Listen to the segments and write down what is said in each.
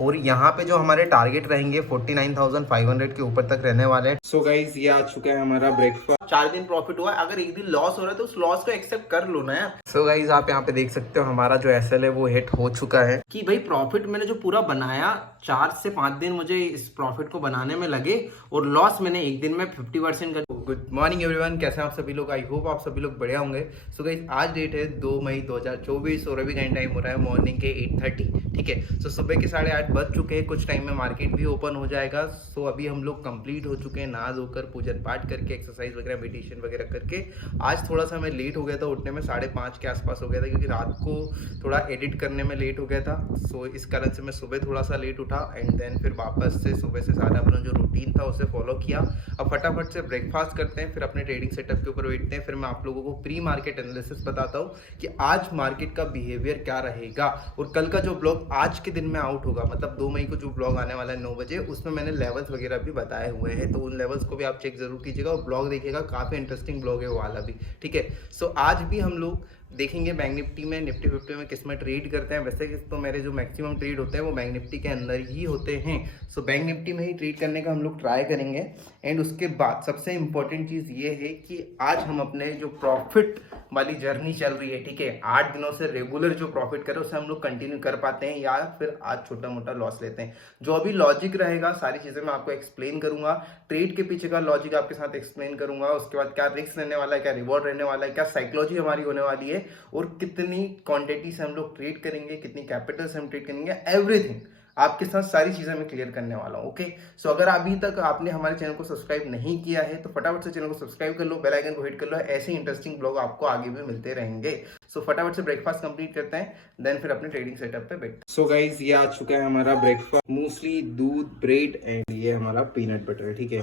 और यहाँ पे जो हमारे टारगेट रहेंगे 49,500 के ऊपर तक रहने वाले हैं। सो गाइस ये आ चुका है हमारा ब्रेकफास्ट। 4 दिन प्रॉफिट हुआ, अगर एक दिन लॉस हो रहा है तो उस लॉस को एक्सेप्ट कर लो ना यार। सो गाइस आप यहाँ पे देख सकते हो हमारा जो एसएल है वो हिट हो चुका है कि भाई प्रॉफिट मैंने जो पूरा बनाया 4 से 5 दिन मुझे इस प्रॉफिट को बनाने में लगे और लॉस मैंने एक दिन में 50% कर। गुड मॉर्निंग एवरीवन, कैसे हैं आप सभी लोग? आई होप आप सभी लोग बढ़िया होंगे। सो गाइस आज डेट है 2 मई 2024 और अभी टाइम हो रहा है मॉर्निंग के 8:30। ठीक है, सो सुबह के 8:30 बज चुके हैं, कुछ टाइम में मार्केट भी ओपन हो जाएगा। सो अभी हम लोग कंप्लीट हो चुके हैं, नहा धोकर पूजन पाठ करके एक्सरसाइज वगैरह मेडिटेशन वगैरह करके। आज थोड़ा सा मैं लेट हो गया था उठने में, 5:30 के आसपास हो गया था क्योंकि रात को थोड़ा एडिट करने में लेट हो गया था। सो इस कारण से मैं सुबह थोड़ा सा लेट उठा एंड देन फिर वापस से सुबह से सारा अपना जो रूटीन था उसे फॉलो किया। अब फटाफट से ब्रेकफास्ट करते हैं, फिर अपने ट्रेडिंग सेटअप के ऊपर बैठते हैं। फिर मैं आप लोगों को प्री मार्केट एनालिसिस बताता हूँ कि आज मार्केट का बिहेवियर क्या रहेगा। और कल का जो ब्लॉग आज के दिन में आउट होगा, मतलब 2 मई को जो ब्लॉग आने वाला है 9 बजे, उसमें मैंने लेवल्स वगैरह भी बताए हुए हैं, तो उन लेवल्स को भी आप चेक जरूर कीजिएगा और ब्लॉग देखिएगा, काफ़ी इंटरेस्टिंग ब्लॉग है वो वाला भी। ठीक है, सो आज भी हम लोग देखेंगे बैंक निफ्टी में, निफ्टी 50 में किस में ट्रेड करते हैं। वैसे तो मेरे जो मैक्सिमम ट्रेड होते हैं वो बैंक निफ्टी के अंदर ही होते हैं। सो बैंक निफ्टी में ही ट्रेड करने का हम लोग ट्राई करेंगे। एंड उसके बाद सबसे इंपॉर्टेंट चीज़ ये है कि आज हम अपने जो प्रॉफिट वाली जर्नी चल रही है, ठीक है, 8 दिनों से रेगुलर जो प्रॉफिट करे उसे हम लोग कंटिन्यू कर पाते हैं या फिर आज छोटा मोटा लॉस लेते हैं। जो भी लॉजिक रहेगा सारी चीज़ें मैं आपको एक्सप्लेन करूंगा, ट्रेड के पीछे का लॉजिक आपके साथ एक्सप्लेन करूंगा। उसके बाद क्या रिस्क रहने वाला है, क्या रिवॉर्ड रहने वाला है, क्या साइकोलॉजी हमारी होने वाली है और कितनी क्वांटिटी से हम लोग ट्रेड करेंगे, कितनी कैपिटल से हम ट्रेड करेंगे, एवरीथिंग आपके साथ सारी चीज़ें मैं क्लियर करने वाला हूँ। ओके, सो अगर अभी तक आपने हमारे चैनल को सब्सक्राइब नहीं किया है तो फटाफट से चैनल को सब्सक्राइब कर लो, बेल आइकन को हिट कर लो, ऐसे इंटरेस्टिंग ब्लॉग आपको आगे भी मिलते रहेंगे। सो फटाफट से ब्रेकफास्ट कंप्लीट करते हैं, देन फिर अपने ट्रेडिंग सेटअप पे बैठते हैं। सो गाइज ये आ चुका है हमारा ब्रेकफास्ट, मूसली, दूध, ब्रेड एंड ये हमारा पीनट बटर। ठीक है,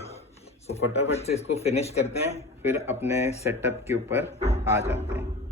सो फटाफट से इसको फिनिश करते हैं, फिर अपने सेटअप के ऊपर आ जाते हैं।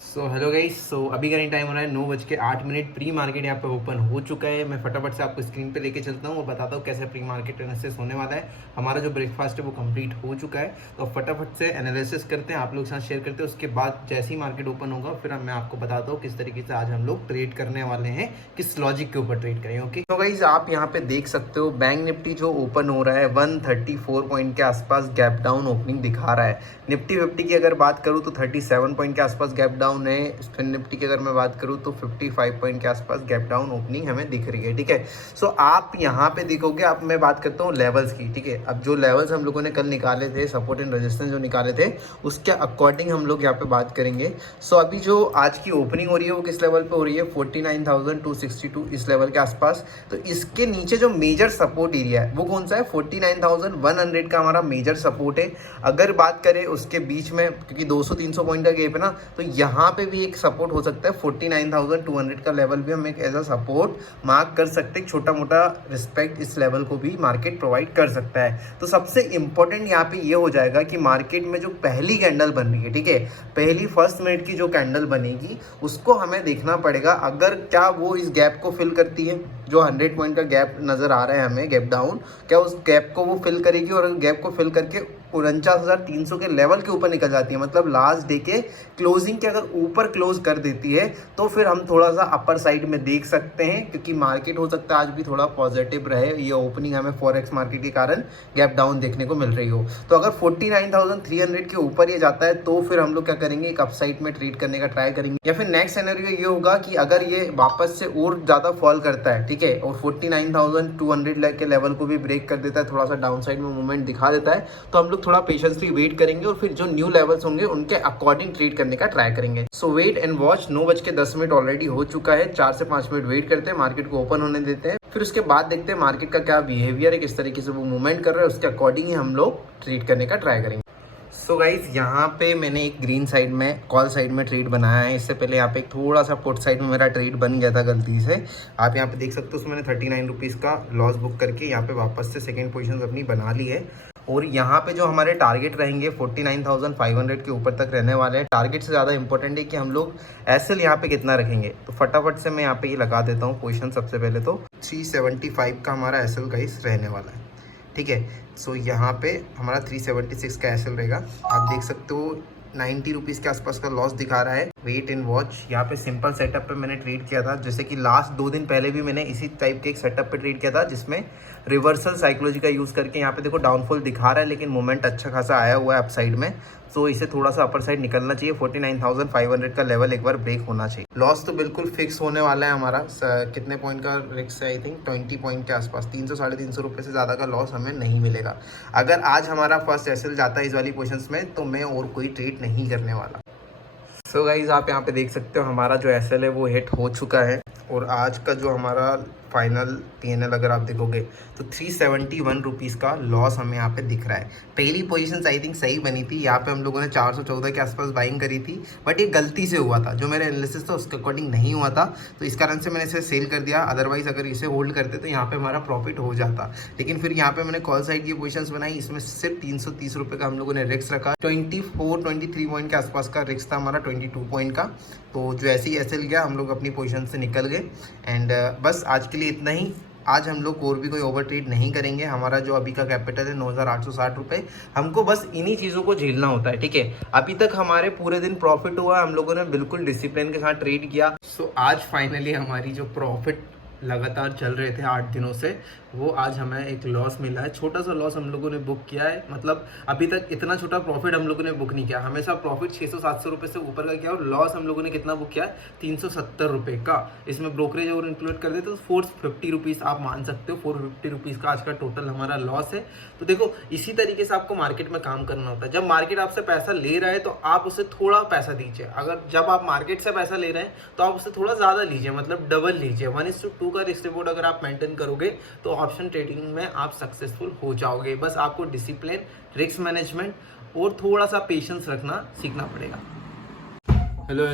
सो हेलो गाइस, सो अभी का टाइम हो रहा है 9:08। प्री मार्केट यहाँ पे ओपन हो चुका है। मैं फटाफट से आपको स्क्रीन पे लेके चलता हूँ और बताता हूँ कैसे प्री मार्केट एनालिसिस होने वाला है। हमारा जो ब्रेकफास्ट है वो कंप्लीट हो चुका है, तो फटाफट से एनालिसिस करते हैं, आप लोग के साथ शेयर करते हैं। उसके बाद जैसे ही मार्केट ओपन होगा फिर मैं आपको बताता हूँ किस तरीके से आज हम लोग ट्रेड करने वाले हैं, किस लॉजिक के ऊपर ट्रेड करें। ओके, तो गाइस आप यहाँ पे देख सकते हो बैंक निफ्टी जो ओपन हो रहा है 134 पॉइंट के आसपास गैप डाउन ओपनिंग दिखा रहा है। निफ्टी 50 की अगर बात करूँ तो 37 पॉइंट के आसपास गैप डाउन है। फिर निफ्टी की अगर मैं बात करूँ तो 55 पॉइंट के आसपास गैप डाउन ओपनिंग हमें दिख रही है। ठीक है, सो आप यहाँ पे देखोगे, अब मैं बात करता हूँ लेवल्स की। ठीक है, अब जो लेवल्स हम लोगों ने कल निकाले थे, सपोर्ट एंड रेजिस्टेंस जो निकाले थे, उसके अकॉर्डिंग हम लोग यहाँ पे बात करेंगे। सो अभी जो आज की ओपनिंग हो रही है वो किस लेवल पे हो रही है? 49,262 इस लेवल के आसपास। तो इसके नीचे जो मेजर सपोर्ट एरिया है वो कौन सा है? 49,100 का हमारा मेजर सपोर्ट है। अगर बात करें उसके बीच में, क्योंकि 200-300 पॉइंट का गैप है ना, तो यहाँ पे भी एक सपोर्ट हो सकता है 49,200 का लेवल भी हम एक एज अ सपोर्ट मार्क कर सकते हैं। छोटा मोटा रिस्पेक्ट इस लेवल को भी मार्केट प्रोवाइड कर सकता है। तो सबसे इंपॉर्टेंट यहाँ पे ये हो जाएगा कि मार्केट में जो पहली कैंडल बन रही है, ठीक है, पहली फर्स्ट मिनट की जो कैंडल बनेगी उसको हमें देखना पड़ेगा। अगर क्या वो इस गैप को फिल करती है, जो 100 पॉइंट का गैप नजर आ रहा है हमें गैप डाउन, क्या उस गैप को वो फिल करेगी और गैप को फिल करके 49,300 के लेवल के ऊपर निकल जाती है, मतलब लास्ट डे के क्लोजिंग के अगर ऊपर क्लोज कर देती है तो फिर हम थोड़ा सा अपर साइड में देख सकते हैं, क्योंकि मार्केट हो सकता है आज भी थोड़ा पॉजिटिव रहे। ये ओपनिंग हमें फॉरेक्स मार्केट के कारण गैप डाउन देखने को मिल रही हो। तो अगर 49,300 के ऊपर ये जाता है तो फिर हम लोग क्या करेंगे, एक अपसाइड में ट्रेड करने का ट्राई करेंगे। या फिर नेक्स्ट सिनेरियो ये होगा कि अगर ये वापस से और ज़्यादा फॉल करता है, ठीक है, और 49,200 के लेवल को भी ब्रेक कर देता है, थोड़ा सा डाउन साइड में मूवमेंट दिखा देता है, तो हम लोग थोड़ा पेशेंसली वेट करेंगे और फिर जो न्यू लेवल्स होंगे उनके अकॉर्डिंग ट्रेड करने का ट्राई करेंगे। सो वेट एंड वॉच। 9:10 ऑलरेडी हो चुका है, 4 से 5 मिनट वेट करते हैं, मार्केट को ओपन होने देते हैं, फिर उसके बाद देखते हैं मार्केट का क्या बिहेवियर है, किस तरीके से वो मूवमेंट कर रहा है, उसके अकॉर्डिंग ही हम लोग ट्रेड करने का ट्राई करेंगे। सो गाइज यहाँ पे मैंने एक ग्रीन साइड में, कॉल साइड में ट्रेड बनाया है। इससे पहले यहाँ पे एक थोड़ा सा पुट साइड में मेरा ट्रेड बन गया था गलती से। आप यहाँ पे देख सकते हो, उसमें मैंने 39 रुपीज़ का लॉस बुक करके यहाँ पे वापस से सेकंड पोजीशन अपनी बना ली है। और यहाँ पे जो हमारे टारगेट रहेंगे 49,500 के ऊपर तक रहने वाले हैं। टारगेट से ज़्यादा इंपॉर्टेंट है कि हम लोग एसएल यहाँ पे कितना रखेंगे। तो फटाफट से मैं यहाँ पे ये लगा देता हूँ पोजीशन। सबसे पहले तो 375 का हमारा एसएल गाइस रहने वाला है। ठीक है, सो यहाँ पे हमारा 376 का एसएल रहेगा। आप देख सकते हो 90 रुपीज़ के आसपास का लॉस दिखा रहा है। Wait in watch. यहाँ पे सिंपल सेटअप पे मैंने ट्रेड किया था, जैसे कि लास्ट 2 दिन पहले भी मैंने इसी टाइप के एक सेटअप पे ट्रेड किया था, जिसमें रिवर्सल साइकोलॉजी का यूज़ करके यहाँ पे देखो डाउनफॉल दिखा रहा है, लेकिन मोमेंट अच्छा खासा आया हुआ है अप साइड में। तो इसे थोड़ा सा अपर साइड निकलना चाहिए। 49,500 का लेवल एक बार ब्रेक होना चाहिए। लॉस तो बिल्कुल फिक्स होने वाला है हमारा। कितने पॉइंट का रिस्क है? आई थिंक 20 पॉइंट के आसपास। 300-350 रुपये से ज़्यादा का लॉस हमें नहीं मिलेगा। अगर आज हमारा फर्स्ट एसएल जाता है इस वाली पोजीशंस में, तो मैं और कोई ट्रेड नहीं करने वाला। सो गाइज, आप यहाँ पे देख सकते हो हमारा जो एसएल है वो हिट हो चुका है। और आज का जो हमारा फाइनल पीएनएल अगर आप देखोगे तो 371 रुपीज़ का लॉस हमें यहाँ पे दिख रहा है। पहली पोजीशन आई थिंक सही बनी थी। यहाँ पे हम लोगों ने 414 के आसपास बाइंग करी थी, बट ये गलती से हुआ था। जो मेरा एनालिसिस था उसके अकॉर्डिंग नहीं हुआ था, तो इस कारण से मैंने इसे सेल कर दिया। अदरवाइज अगर इसे होल्ड करते तो यहाँ पे हमारा प्रॉफिट हो जाता। लेकिन फिर यहाँ पे मैंने कॉल साइड की पोजीशंस बनाई, इसमें सिर्फ 330 रुपये का हम लोगों ने रिस्क रखा। 23 पॉइंट के आसपास का रिस्क था हमारा, 22 पॉइंट का। तो जो ऐसे ही एसएल गया, हम लोग अपनी पोजीशन से निकल गए। एंड बस आज के लिए इतना ही। आज हम लोग और भी कोई ओवर ट्रेड नहीं करेंगे। हमारा जो अभी का कैपिटल है 9,860 रुपये। हमको बस इन्हीं चीज़ों को झेलना होता है, ठीक है। अभी तक हमारे पूरे दिन प्रॉफिट हुआ, हम लोगों ने बिल्कुल डिसिप्लिन के साथ ट्रेड किया। सो आज फाइनली हमारी जो प्रॉफिट लगातार चल रहे थे 8 दिनों से, वो आज हमें एक लॉस मिला है। छोटा सा लॉस हम लोगों ने बुक किया है। मतलब अभी तक इतना छोटा प्रॉफिट हम लोगों ने बुक नहीं किया। हमेशा प्रॉफिट 600-700 रुपये से ऊपर का किया, और लॉस हम लोगों ने कितना बुक किया है? 370 रुपये का। इसमें ब्रोकरेज और इंक्लूड कर दे तो 450 रुपीज़ आप मान सकते हो। 450 रुपीज़ का आज का टोटल हमारा लॉस है। तो देखो, इसी तरीके से आपको मार्केट में काम करना होता है। जब मार्केट आपसे पैसा ले रहा है तो आप उसे थोड़ा पैसा दीजिए। अगर जब आप मार्केट से पैसा ले रहे हैं तो आप उसे थोड़ा ज़्यादा लीजिए, मतलब डबल लीजिए। 1:2 का रिस्क रिवॉर्ड अगर आप मेंटेन करोगे तो ऑप्शन ट्रेडिंग में आप सक्सेसफुल हो जाओगे। बस आपको डिसिप्लिन, रिस्क मैनेजमेंट और थोड़ा सा पेशेंस रखना सीखना पड़ेगा। Hello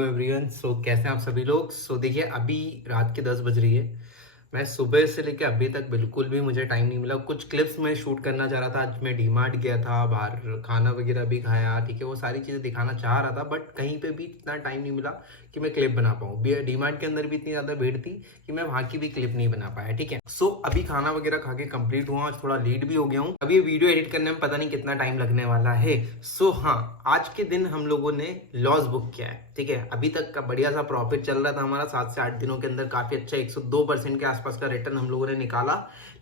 everyone. सो कैसे हैं आप सभी लोग? सो देखिए, अभी रात के 10 बज रही है। मैं सुबह से लेकर अभी तक बिल्कुल भी मुझे टाइम नहीं मिला। कुछ क्लिप्स मैं शूट करना चाह रहा था। आज मैं डीमार्ट गया था, बाहर खाना वगैरह भी खाया, ठीक है। वो सारी चीज़ें दिखाना चाह रहा था, बट कहीं पे भी इतना टाइम नहीं मिला कि मैं क्लिप बना पाऊँ। डीमार्ट के अंदर भी इतनी ज़्यादा भीड़ थी कि मैं वहाँ की भी क्लिप नहीं बना पाया, ठीक है। सो अभी खाना वगैरह खा के कंप्लीट हुआ। आज थोड़ा लेट भी हो गया हूँ। अभी वीडियो एडिट करने में पता नहीं कितना टाइम लगने वाला है। सो हाँ, आज के दिन हम लोगों ने लॉस बुक किया है, ठीक है। अभी तक का बढ़िया सा प्रॉफिट चल रहा था हमारा। 7 से 8 दिनों के अंदर काफ़ी अच्छा 102% के आसपास का रिटर्न हम लोगों ने निकाला।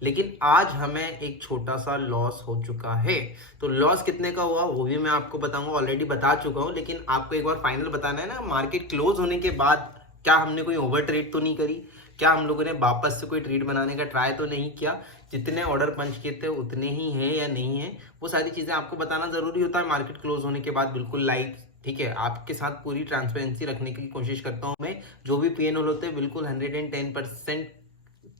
लेकिन आज हमें एक छोटा सा लॉस हो चुका है। तो लॉस कितने का हुआ वो भी मैं आपको बताऊंगा, ऑलरेडी बता चुका हूँ। लेकिन आपको एक बार फाइनल बताना है ना, मार्केट क्लोज होने के बाद क्या हमने कोई ओवर ट्रेड तो नहीं करी? क्या हम लोगों ने वापस से कोई ट्रेड बनाने का ट्राई तो नहीं किया? जितने ऑर्डर पंच किए थे उतने ही हैं या नहीं है, वो सारी चीज़ें आपको बताना ज़रूरी होता है मार्केट क्लोज होने के बाद, बिल्कुल लाइव, ठीक है। आपके साथ पूरी ट्रांसपेरेंसी रखने की कोशिश करता हूँ मैं। जो भी पीएनएल होते हैं बिल्कुल 110%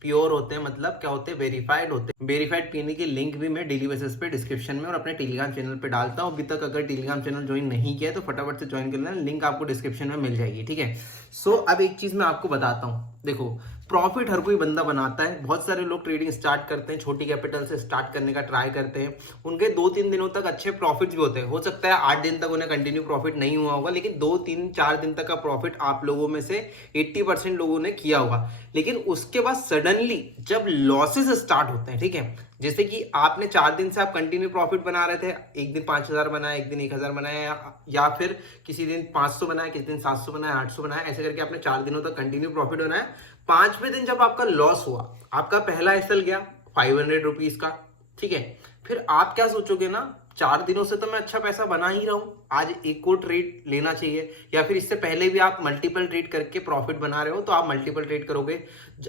प्योर होते हैं। मतलब क्या होते हैं? वेरीफाइड होते हैं। वेरीफाइड पीने की लिंक भी मैं डेली बेसिस पे डिस्क्रिप्शन में और अपने टेलीग्राम चैनल पे डालता हूँ। अभी तक अगर टेलीग्राम चैनल ज्वाइन नहीं किया है तो फटाफट से ज्वाइन कर लेना, लिंक आपको डिस्क्रिप्शन में मिल जाएगी, ठीक है। सो अब एक चीज मैं आपको बताता हूँ। देखो, प्रॉफिट हर कोई बंदा बनाता है। बहुत सारे लोग ट्रेडिंग स्टार्ट करते हैं, छोटी कैपिटल से स्टार्ट करने का ट्राई करते हैं। उनके 2-3 दिनों तक अच्छे प्रॉफिट्स भी होते हैं। हो सकता है 8 दिन तक उन्हें कंटिन्यू प्रॉफिट नहीं हुआ होगा, लेकिन 2-3-4 दिन तक का प्रॉफिट आप लोगों में से 80% लोगों ने किया होगा। लेकिन उसके बाद सडनली जब लॉसेस स्टार्ट होते हैं, ठीक है, जैसे कि आपने 4 दिन से आप कंटिन्यू प्रॉफिट बना रहे थे, एक दिन 5,000 बनाया, एक दिन 1,000 बनाया, या फिर किसी दिन 500 बनाया, किसी दिन 700 बनाया, 800 बनाया, ऐसे करके आपने 4 दिनों तक कंटिन्यू प्रॉफिट बनाया। 5वें दिन जब आपका लॉस हुआ, आपका पहला एसएल गया 500 रुपीज का, ठीक है। फिर आप क्या सोचोगे ना, 4 दिनों से तो मैं अच्छा पैसा बना ही रहा हूं, आज एक और ट्रेड लेना चाहिए। या फिर इससे पहले भी आप मल्टीपल ट्रेड करके प्रॉफिट बना रहे हो तो आप मल्टीपल ट्रेड करोगे।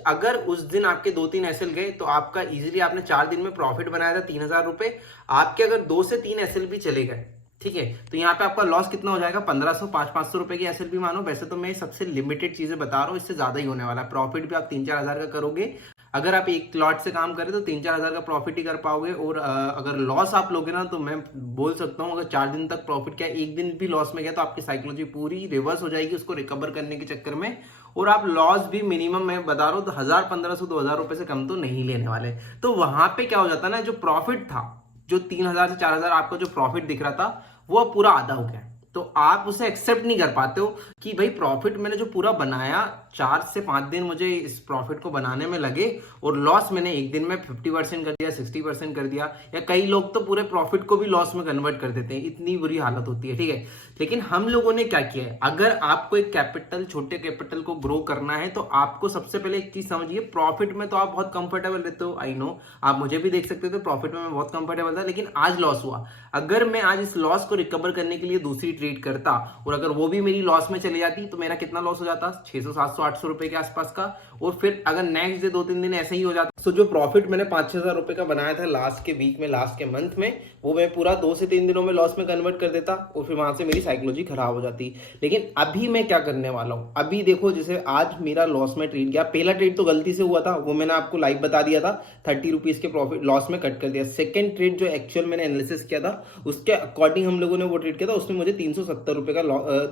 अगर उस दिन आपके 2-3 एसएल गए तो आपका इजीली आपने 4 दिन में प्रॉफिट बनाया था 3,000 रुपए। आपके अगर 2 से 3 एसएल भी चले गए, ठीक है, तो यहाँ पे आपका लॉस कितना हो जाएगा? 1,500, 500 रुपए की एसएल भी मानो। वैसे तो मैं सबसे लिमिटेड चीजें बता रहा हूँ, इससे ज्यादा ही होने वाला है। प्रॉफिट भी आप 3-4 हजार का करोगे। अगर आप एक लॉट से काम करें तो 3-4 हजार का प्रॉफिट ही कर पाओगे। और अगर लॉस आप लोगे ना, तो मैं बोल सकता हूँ, अगर 4 दिन तक प्रॉफिट किया, एक दिन भी लॉस में गया, तो आपकी साइकोलॉजी पूरी रिवर्स हो जाएगी उसको रिकवर करने के चक्कर में। और आप लॉस भी मिनिमम मैं बता रहा हूँ तो 1,000, 1,500, 2,000 रुपए से कम तो नहीं लेने वाले। तो वहां पे क्या हो जाता है ना, जो प्रॉफिट था, जो 3,000 से 4,000 आपका जो प्रॉफिट दिख रहा था, वो पूरा आधा हो गया। तो आप उसे एक्सेप्ट नहीं कर पाते हो कि भाई प्रॉफिट मैंने जो पूरा बनाया 4 से 5 दिन मुझे इस प्रॉफिट को बनाने में लगे और लॉस मैंने एक दिन में 50% कर दिया, 60% कर दिया, या कई लोग तो पूरे प्रॉफिट को भी लॉस में कन्वर्ट कर देते हैं, इतनी बुरी हालत होती है। ठीक है, लेकिन हम लोगों ने क्या किया है, अगर आपको एक कैपिटल, छोटे कैपिटल को ग्रो करना है तो आपको सबसे पहले एक चीज समझिए, प्रॉफिट में तो आप बहुत कंफर्टेबल रहते हो, आई नो, आप मुझे भी देख सकते थे प्रॉफिट में मैं बहुत कंफर्टेबल था, लेकिन आज लॉस हुआ। अगर मैं आज इस लॉस को रिकवर करने के लिए दूसरी ट्रेड करता और अगर वो भी मेरी लॉस में चली जाती तो मेरा कितना लॉस हो जाता, 600 700 800 रुपए के आसपास का। और फिर अगर नेक्स्ट डे 2-3 दिन ऐसे ही हो जाता, तो जो प्रॉफिट मैंने 5-6 हजार रुपए का बनाया था लास्ट के वीक में, लास्ट के मंथ में, वो मैं पूरा 2 से 3 दिनों में लॉस में कन्वर्ट कर देता और फिर वहां से मेरी साइकोलॉजी खराब हो जाती। लेकिन अभी मैं क्या करने वाला हूं, अभी देखो, जैसे आज मेरा लॉस में ट्रेड गया, पहला ट्रेड तो गलती से हुआ था, वो मैंने आपको लाइव बता दिया था, 30 रुपीज के प्रॉफिट लॉस में कट कर दिया। सेकंड ट्रेड जो एक्चुअल मैंने एनालिसिस किया था उसके अकॉर्डिंग हम लोगों ने वो ट्रेड किया था, उसमें मुझे 370 रुपए का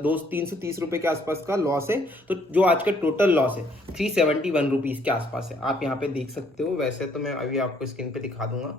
330 रुपए के आसपास का लॉस है। तो जो आज का टोटल लॉस है 371 रुपीज के आसपास है, आप यहाँ पे देख सकते हो। वैसे तो मैं अभी आपको स्क्रीन पे दिखा दूंगा,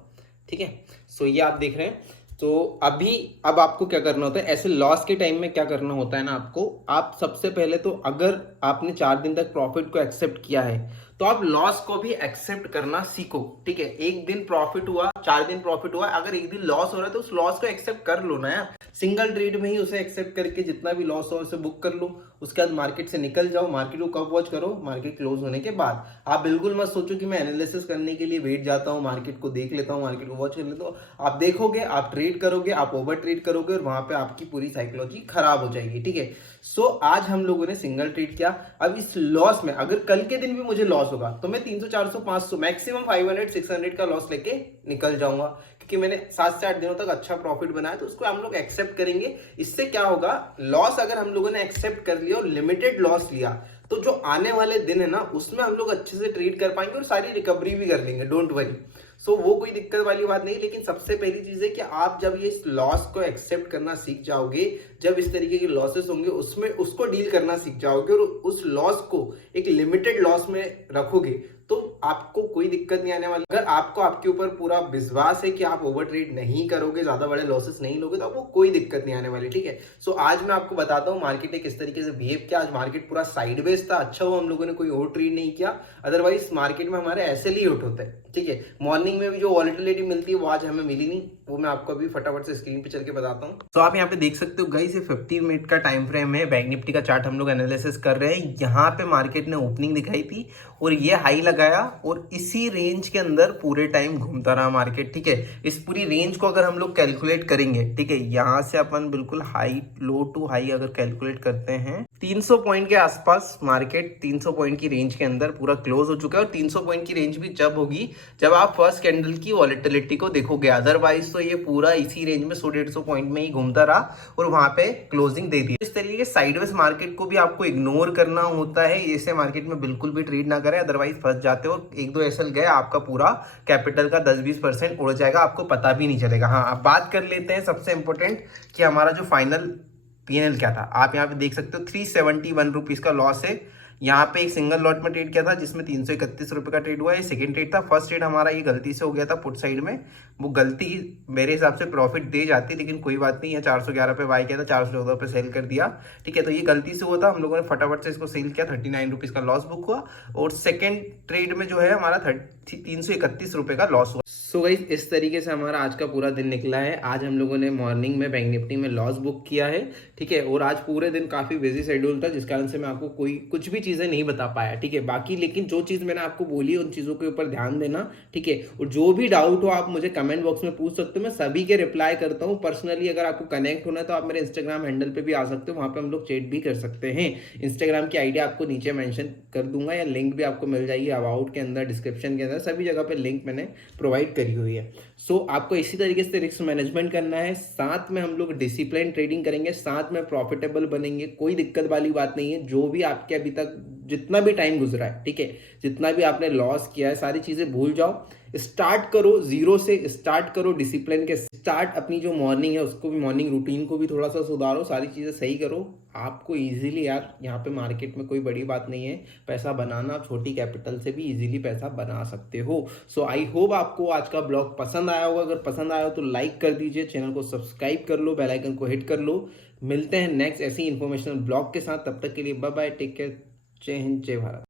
ठीक है। सो ये आप देख रहे हैं। तो अब आपको क्या करना होता है, ऐसे लॉस के टाइम में क्या करना होता है ना, आपको, आप सबसे पहले तो अगर आपने 4 दिन तक प्रॉफिट को एक्सेप्ट किया है तो आप लॉस को भी एक्सेप्ट करना सीखो। ठीक है, एक दिन प्रॉफिट हुआ, 4 दिन प्रॉफिट हुआ, अगर एक दिन लॉस हो रहा है तो उस लॉस को एक्सेप्ट कर लो ना यार। सिंगल ट्रेड में ही उसे एक्सेप्ट करके जितना भी लॉस हो उसे बुक कर लो, उसके बाद मार्केट से निकल जाओ। मार्केट को कब वॉच करो, मार्केट क्लोज होने के बाद। आप बिल्कुल मत सोचो कि मैं एनालिसिस करने के लिए वेट जाता हूं, मार्केट को देख लेता हूं, मार्केट को वॉच कर लेता हूं। आप देखोगे, आप ट्रेड करोगे, आप ओवर ट्रेड करोगे और वहां पे आपकी पूरी साइकोलॉजी खराब हो जाएगी। ठीक है, सो आज हम लोगों ने सिंगल ट्रेड किया। अब इस लॉस में अगर कल के दिन भी मुझे लॉस होगा तो मैं 300 400 500 मैक्सिमम 500 600 का लॉस लेके निकल जाऊंगा, क्योंकि मैंने 7 से 8 दिनों तक अच्छा प्रॉफिट बनाया। तो उसको हम लोग एक्सेप्ट करेंगे। इससे क्या होगा, लॉस अगर हम लोगों ने एक्सेप्ट कर लिया और लिमिटेड लॉस लिया तो जो आने वाले दिन है ना उसमें हम लोग अच्छे से ट्रेड कर पाएंगे और सारी रिकवरी भी कर लेंगे, डोंट वरी। सो वो कोई दिक्कत वाली बात नहीं। लेकिन सबसे पहली चीज है कि आप जब ये लॉस को एक्सेप्ट करना सीख जाओगे, जब इस तरीके के लॉसेस होंगे उसमें उसको डील करना सीख जाओगे और उस लॉस को एक लिमिटेड लॉस में रखोगे तो आपको कोई दिक्कत नहीं आने वाली। अगर आपको आपके ऊपर पूरा विश्वास है कि आप ओवर ट्रेड नहीं करोगे, ज्यादा बड़े लॉसेस नहीं लोगे, तो आपको कोई दिक्कत नहीं आने वाली। ठीक है, सो आज मैं आपको बताता हूँ मार्केट ने किस तरीके से बिहेव किया। आज मार्केट पूरा साइडवेज था, अच्छा हुआ हम लोगों ने कोई और ट्रेड नहीं किया, अदरवाइज मार्केट में हमारे ऐसे ही उठ होते हैं। ठीक है, मॉर्निंग में भी जो वॉलेटिलिटी मिलती है वो आज हमें मिली नहीं, वो मैं आपको अभी फटाफट से स्क्रीन पे चल के बताता हूँ। तो आप यहाँ पे देख सकते हो गाइस, ये 50 मिनट का टाइम फ्रेम है, बैंक निफ्टी का चार्ट हम लोग एनालिसिस कर रहे हैं। यहाँ पे मार्केट ने ओपनिंग दिखाई थी और ये हाई लगाया और इसी रेंज के अंदर पूरे टाइम घूमता रहा मार्केट। ठीक है, इस पूरी रेंज को अगर हम लोग कैलकुलेट करेंगे, ठीक है, यहाँ से अपन बिल्कुल हाई, लो टू हाई अगर कैलकुलेट करते हैं, 300 पॉइंट के आसपास मार्केट 300 पॉइंट की रेंज के अंदर पूरा क्लोज हो चुका है। और 300 पॉइंट की रेंज भी जब होगी जब आप फर्स्ट कैंडल की वॉलेटिलिटी को देखोगे, अदरवाइज तो ये पूरा इसी रेंज में 100-150 पॉइंट में ही घूमता रहा और वहां पे क्लोजिंग दे दी। इस तरीके के साइडवेज मार्केट को भी आपको इग्नोर करना होता है, ऐसे मार्केट में बिल्कुल भी ट्रेड ना करें, अदरवाइज फंस जाते हो। 1-2 एसएल गए, आपका पूरा कैपिटल का 10-20% उड़ जाएगा, आपको पता भी नहीं चलेगा। हाँ, अब बात कर लेते हैं सबसे इंपॉर्टेंट कि हमारा जो फाइनल पीएनएल क्या था। आप यहाँ पे देख सकते हो 371 रुपीज का लॉस है। यहाँ पे एक सिंगल लॉट में ट्रेड किया था जिसमें 331 रुपए का ट्रेड हुआ है। सेकंड ट्रेड था, फर्स्ट ट्रेड हमारा ये गलती से हो गया था पुट साइड में, वो गलती मेरे हिसाब से प्रॉफिट दे जाती, लेकिन कोई बात नहीं है। 411 पे बाय किया था, 414 पे सेल कर दिया। ठीक है, तो ये गलती से हुआ था, हम लोगों ने फटाफट से इसको सेल किया, 39 रुपीज का लॉस बुक हुआ। और सेकेंड ट्रेड में जो है हमारा 331 रुपए का लॉस हुआ। सो गाइस, इस तरीके से हमारा आज का पूरा दिन निकला है। आज हम लोगों ने मॉर्निंग में बैंक निफ्टी में लॉस बुक किया है। ठीक है, और आज पूरे दिन काफी बिजी शेड्यूल था जिस कारण से मैं आपको कुछ भी चीजें नहीं बता पाया। ठीक है, बाकी लेकिन जो चीज मैंने आपको बोली उन चीजों के ऊपर ध्यान देना। ठीक है, और जो भी डाउट हो आप मुझे कमेंट बॉक्स में पूछ सकते हो, मैं सभी के रिप्लाई करता हूँ पर्सनली। अगर आपको कनेक्ट होना है तो आप मेरे इंस्टाग्राम हैंडल पे भी आ सकते हो, वहां पे हम लोग चैट भी कर सकते हैं। इंस्टाग्राम की आईडी आपको नीचे मेंशन कर दूंगा या लिंक भी आपको मिल जाएगी अबाउट के अंदर, डिस्क्रिप्शन के अंदर, सभी जगह पे लिंक मैंने प्रोवाइड करी हुई है। सो आपको इसी तरीके से रिस्क मैनेजमेंट करना है, साथ में हम लोग डिसिप्लिन ट्रेडिंग करेंगे, साथ में प्रॉफिटेबल बनेंगे, कोई दिक्कत वाली बात नहीं है। जो भी आपके अभी तक जितना भी टाइम गुजरा है, ठीक है, जितना भी आपने लॉस किया है, सारी चीज़ें भूल जाओ। स्टार्ट करो जीरो से, स्टार्ट करो डिसिप्लिन के, स्टार्ट अपनी जो मॉर्निंग है उसको भी, मॉर्निंग रूटीन को भी थोड़ा सा सुधारो, सारी चीज़ें सही करो। आपको इजीली यार यहाँ पे मार्केट में कोई बड़ी बात नहीं है पैसा बनाना, आप छोटी कैपिटल से भी इजीली पैसा बना सकते हो। सो आई होप आपको आज का ब्लॉग पसंद आया होगा। अगर पसंद आया हो तो लाइक कर दीजिए, चैनल को सब्सक्राइब कर लो, बेल आइकन को हिट कर लो। मिलते हैं नेक्स्ट ऐसी इन्फॉर्मेशनल ब्लॉग के साथ, तब तक के लिए बाय बाय, टेक केयर, जय हिंद, जय भारत।